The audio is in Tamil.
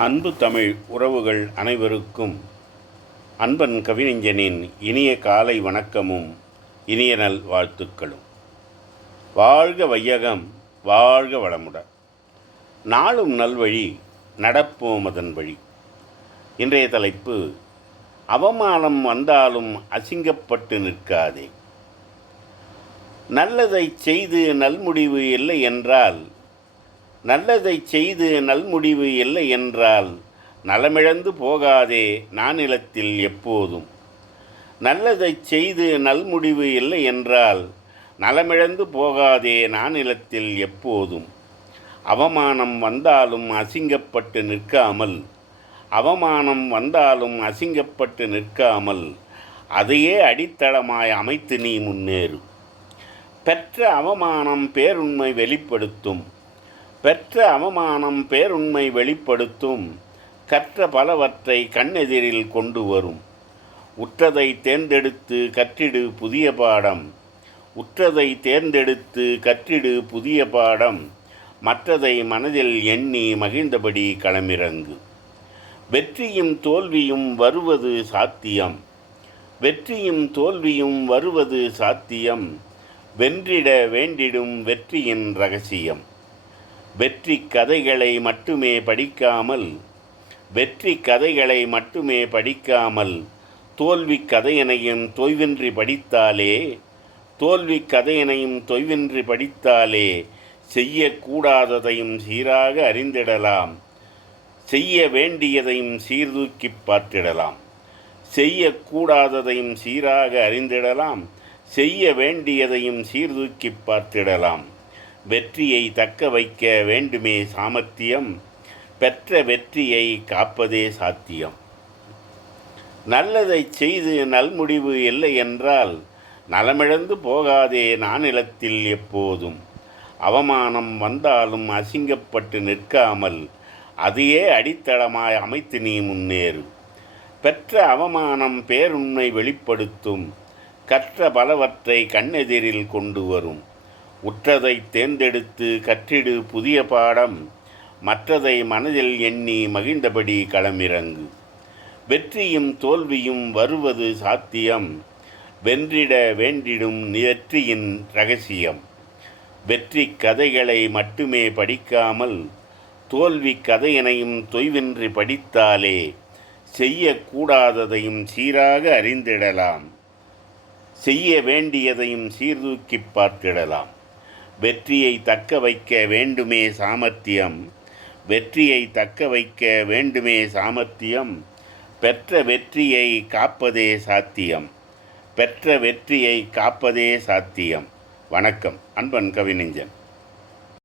அன்பு தமிழ் உறவுகள் அனைவருக்கும் அன்பன் கவிஞனின் இனிய காலை வணக்கமும் இனிய நல் வாழ்த்துக்களும். வாழ்க வையகம் வாழ்க வளமுடன் நாளும் நல்வழி நடப்போம் அதன் வழி. இன்றைய தலைப்பு அவமானம் வந்தாலும் அசிங்கப்பட்டு நிற்காதே. நல்லதை செய்து நல்முடிவு இல்லை என்றால் நல்லதை செய்து நல்முடிவு இல்லை என்றால் நலமிழந்து போகாதே நானிலத்தில் எப்போதும். நல்லதை செய்து நல்முடிவு இல்லை என்றால் நலமிழந்து போகாதே நானிலத்தில் எப்போதும். அவமானம் வந்தாலும் அசிங்கப்பட்டு நிற்காமல் அவமானம் வந்தாலும் அசிங்கப்பட்டு நிற்காமல் அதையே அடித்தளமாய் அமைத்து நீ முன்னேறு. பெற்ற அவமானம் பேருண்மை வெளிப்படுத்தும். பெற்ற அவமானம் பேருண்மை வெளிப்படுத்தும். கற்ற பலவற்றை கண்ணெதிரில் கொண்டு வரும். உற்றதை தேர்ந்தெடுத்து கற்றிடு புதிய பாடம். உற்றதை தேர்ந்தெடுத்து கற்றிடு புதிய பாடம். மற்றதை மனதில் எண்ணி மகிழ்ந்தபடி களமிறங்கு. வெற்றியும் தோல்வியும் வருவது சாத்தியம். வெற்றியும் தோல்வியும் வருவது சாத்தியம். வென்றிட வேண்டிடும் வெற்றியின் ரகசியம். வெற்றி கதைகளை மட்டுமே படிக்காமல் வெற்றி கதைகளை மட்டுமே படிக்காமல் தோல்வி கதையனையும் தொய்வின்றி படித்தாலே தோல்வி கதையனையும் தொய்வின்றி படித்தாலே செய்யக்கூடாததையும் சீராக அறிந்திடலாம் செய்ய வேண்டியதையும் சீர்தூக்கி பார்த்திடலாம் செய்யக்கூடாததையும் சீராக அறிந்திடலாம் செய்ய வேண்டியதையும் சீர்தூக்கி பார்த்திடலாம். வெற்றியை தக்க வைக்க வேண்டுமே சாமர்த்தியம் பெற்ற வெற்றியை காப்பதே சாத்தியம். நல்லதை செய்து நல்முடிவு இல்லை என்றால் நலமிழந்து போகாதே நானிலத்தில் எப்போதும். அவமானம் வந்தாலும் அசிங்கப்பட்டு நிற்காமல் அதையே அடித்தளமாய் அமைத்து நீ முன்னேறு. பெற்ற அவமானம் பேருண்மை வெளிப்படுத்தும் கற்ற பலவற்றை கண்ணெதிரில் கொண்டு வரும். உற்றதை தேர்ந்தெடுத்து கற்றிடு புதிய பாடம் மற்றதை மனதில் எண்ணி மகிழ்ந்தபடி களமிறங்கு. வெற்றியும் தோல்வியும் வருவது சாத்தியம் வென்றிட வேண்டிடும் வெற்றியின் ரகசியம். வெற்றி கதைகளை மட்டுமே படிக்காமல் தோல்வி கதையினையும் தொய்வின்றி படித்தாலே செய்யக்கூடாததையும் சீராக அறிந்திடலாம். செய்ய வேண்டியதையும் சீர்தூக்கி பார்த்திடலாம். வெற்றியை தக்க வைக்க வேண்டுமே சாமர்த்தியம். வெற்றியை தக்க வைக்க வேண்டுமே சாமர்த்தியம். பெற்ற வெற்றியை காப்பதே சாத்தியம். பெற்ற வெற்றியை காப்பதே சாத்தியம். வணக்கம். அன்பன் கவிநெஞ்சன்.